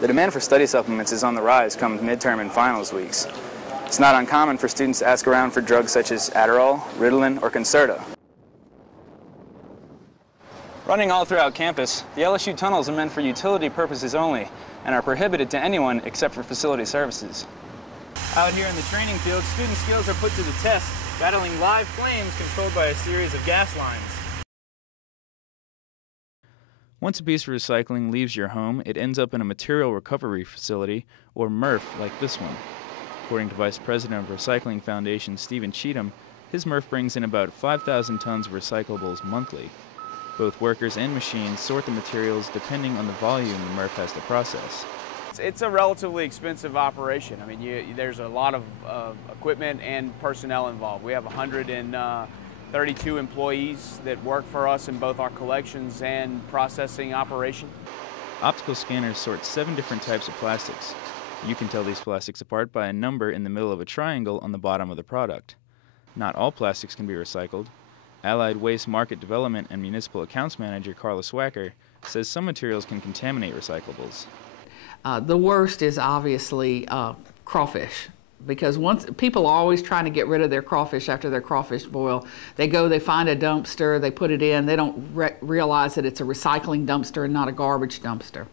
The demand for study supplements is on the rise come midterm and finals weeks. It's not uncommon for students to ask around for drugs such as Adderall, Ritalin, or Concerta. Running all throughout campus, the LSU tunnels are meant for utility purposes only and are prohibited to anyone except for facility services. Out here in the training field, student skills are put to the test, battling live flames controlled by a series of gas lines. Once a piece of recycling leaves your home, it ends up in a material recovery facility, or MRF, like this one. According to Vice President of Recycling Foundation Stephen Cheatham, his MRF brings in about 5,000 tons of recyclables monthly. Both workers and machines sort the materials depending on the volume the MRF has to process. It's a relatively expensive operation. I mean, there's a lot of equipment and personnel involved. We have 132 employees that work for us in both our collections and processing operation. Optical scanners sort 7 different types of plastics. You can tell these plastics apart by a number in the middle of a triangle on the bottom of the product. Not all plastics can be recycled. Allied Waste Market Development and Municipal Accounts Manager Carla Swacker says some materials can contaminate recyclables. The worst is obviously crawfish, because once people are always trying to get rid of their crawfish after their crawfish boil. They go, they find a dumpster, they put it in, they don't realize that it's a recycling dumpster and not a garbage dumpster.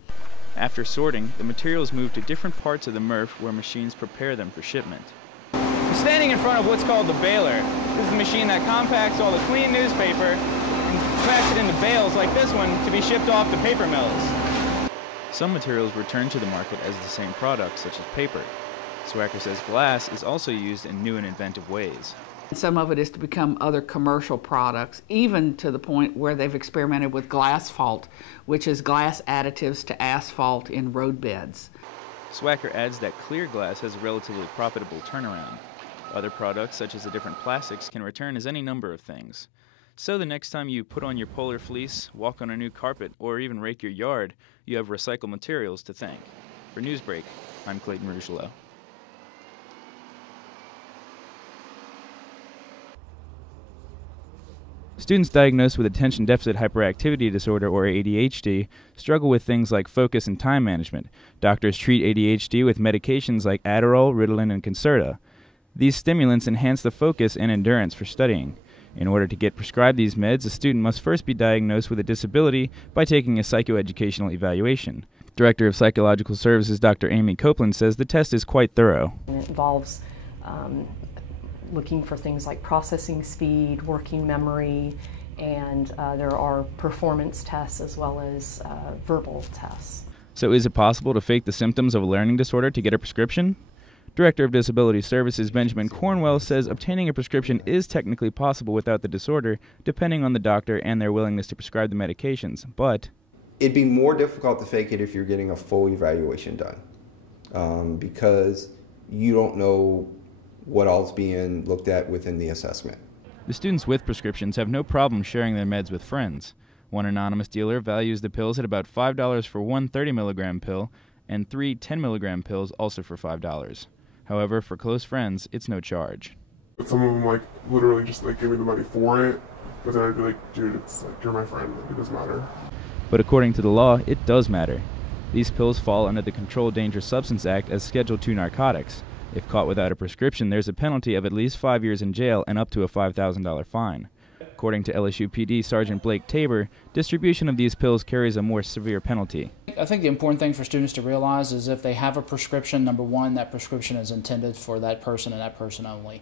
After sorting, the materials move to different parts of the MRF where machines prepare them for shipment. I'm standing in front of what's called the baler. This is a machine that compacts all the clean newspaper and packs it into bales like this one to be shipped off to paper mills. Some materials return to the market as the same product, such as paper. Swacker says glass is also used in new and inventive ways. Some of it is to become other commercial products, even to the point where they've experimented with glassfault, which is glass additives to asphalt in road beds. Swacker adds that clear glass has a relatively profitable turnaround. Other products, such as the different plastics, can return as any number of things. So the next time you put on your polar fleece, walk on a new carpet, or even rake your yard, you have recycled materials to thank. For Newsbreak, I'm Clayton Rougelot. Students diagnosed with attention deficit hyperactivity disorder, or ADHD, struggle with things like focus and time management. Doctors treat ADHD with medications like Adderall, Ritalin, and Concerta. These stimulants enhance the focus and endurance for studying. In order to get prescribed these meds, a student must first be diagnosed with a disability by taking a psychoeducational evaluation. Director of Psychological Services Dr. Amy Copeland says the test is quite thorough. It involves looking for things like processing speed, working memory, and there are performance tests as well as verbal tests. So is it possible to fake the symptoms of a learning disorder to get a prescription? Director of Disability Services Benjamin Cornwell says obtaining a prescription is technically possible without the disorder, depending on the doctor and their willingness to prescribe the medications, but it'd be more difficult to fake it if you're getting a full evaluation done, because you don't know what all's being looked at within the assessment. The students with prescriptions have no problem sharing their meds with friends. One anonymous dealer values the pills at about $5 for one 30-milligram pill and 3 10-milligram pills also for $5. However, for close friends, it's no charge. Some of them literally just give me the money for it, but then I'd be like, dude, it's you're my friend, it doesn't matter. But according to the law, it does matter. These pills fall under the Controlled Dangerous Substance Act as Schedule II narcotics. If caught without a prescription, there's a penalty of at least 5 years in jail and up to a $5,000 fine. According to LSU PD Sergeant Blake Tabor, distribution of these pills carries a more severe penalty. I think the important thing for students to realize is if they have a prescription, number one, that prescription is intended for that person and that person only.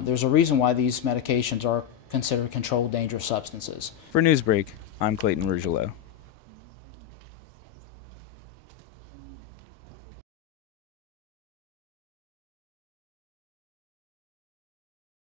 There's a reason why these medications are considered controlled dangerous substances. For Newsbreak, I'm Clayton Rougelot.